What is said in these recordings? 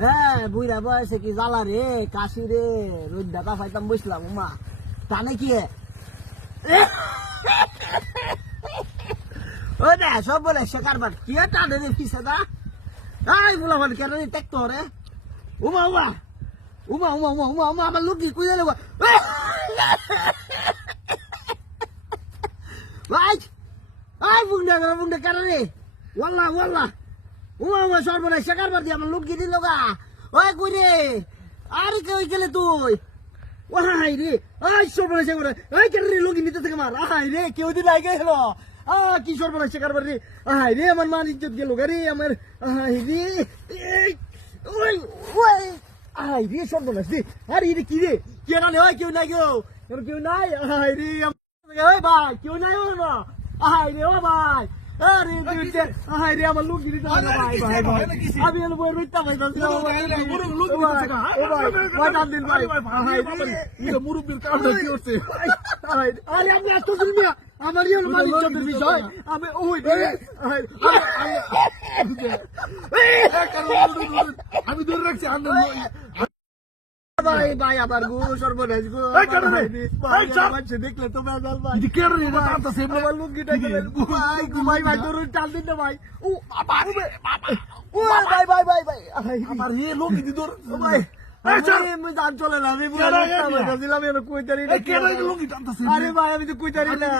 হ্যাঁ বুড়া বয়সে কি জ্বালা রে, কাশি রে, রোদ দেখা পাইতাম বসলাম উমা টানে কি ও দে সব বলে শেখার বার কি টানে রে পিছে দা এই বলা বল কেন দেখতো রে উমা উমা উমা উমা উমা উমা উমা আমার লোক কি কুইলে লেগো ভাই এই বুন্ডা কেন রে ওয়াল্লাহ ওয়াল্লাহ উমা উমা সর্বনাশ শেখার বার দিয়ে আমার লোক কি দিল গা ওই কই রে আরে কই গেলে তুই ওহাই রে এই সর্বনাশ করে এই কেন রে লোক নিতে থেকে মার আহাই রে কেউ দিন আগে গেল কি সর্বনাশ শেখার বার রে আহাই রে আমার মান ইজ্জত গেল গারে আমার আহাই রে ওই ওই আহাই রে সর্বনাশ রে আরে রে কি রে কে না ওই কেউ নাই কেউ নাই আহাই রে ওই ভাই কেউ নাই ও না আহাই রে ও ভাই আরে দিতে আহাই রে আমার লোক গিরি দাও ভাই ভাই ভাই আমি এর বই রইতা ভাই দাও লোক দিতে কা ও ভাই ভাই দান দিন ভাই আহাই রে এই মুরুব্বির কাজ কি হচ্ছে আহাই আরে আমি এত দিন মিয়া আমার ইয়ে মালিক চোদ্দের বিষয় আমি ওই আমি দূর রাখছি ভাই ভাই আবার গো সর্বনাশ গো দেখলে তো বেজাল ভাই আমার লুঙ্গিটা ভাই ভাই তোর টাল দিন না ভাই ও ভাই ভাই ভাই ভাই আমার হে লুঙ্গি দি তোর ভাই দান চলে না আমি কইতারি আরে ভাই আমি তো কইতারি না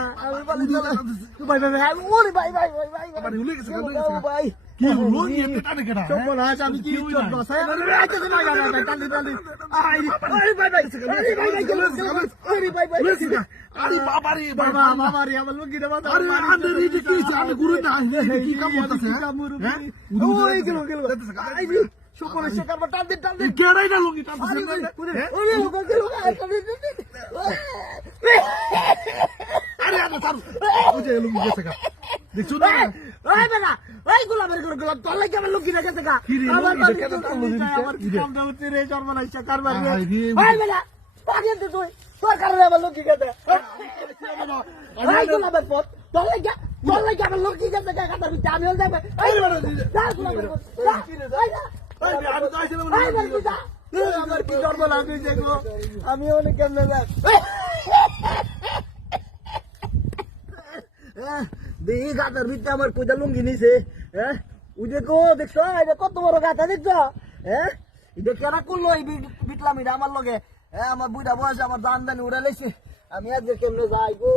ভাই ভাই ভাই ওরে ভাই ভাই ভাই ভাই ভাই কি হলো এমনি টানে কেডা সর্বনাশ আমি কি ইজ্জত বসায় আইতে না না টানি টানি আরে ভাই ভাই আরে ভাই ভাই আরে বাবা রে বাবা রে আমার লোক গিরা বাবা আরে আন্ডে রিডি কি আমি গুরু না কি কাম করতেছে হ্যাঁ ওই গেল সর্বনাশ শেখার বার টান দিন কেডাই না লোক টানতেছে ওরে লোক গেল আরে আরে স্যার ওই যে লোক গেছে কা দেখছো না ওই বেটা ওই গোলামের গোলাম তোর লাগি আমার লোক গিরা গেছে কা আমার কেন টানলো আমার কাম দাও রে সর্বনাশ শেখার বার রে ওই বেটা পাগল তো তুই তোর কারণে আমার লোক গিরা গেছে ওই গোলামের পথ তোর লাগি আমার লোক গিরা গেছে কা কাটার ভিতরে আমি হল যাবে এই যা গোলামের পথ আমার কি করবো আমি দেখবো আমি অনেক কেমনে দেখি গাতার ভিতরে আমার কোথা লুঙ্গি নিছে হ্যাঁ ওই দেখো দেখছো এটা কত বড় গাথা দেখছো হ্যাঁ এটা কেনা করলো এই বিটলাম এটা আমার লগে হ্যাঁ আমার বুড়া বয়স আমার দান দানি উড়া লেছে আমি আজকে কেমনে যাই গো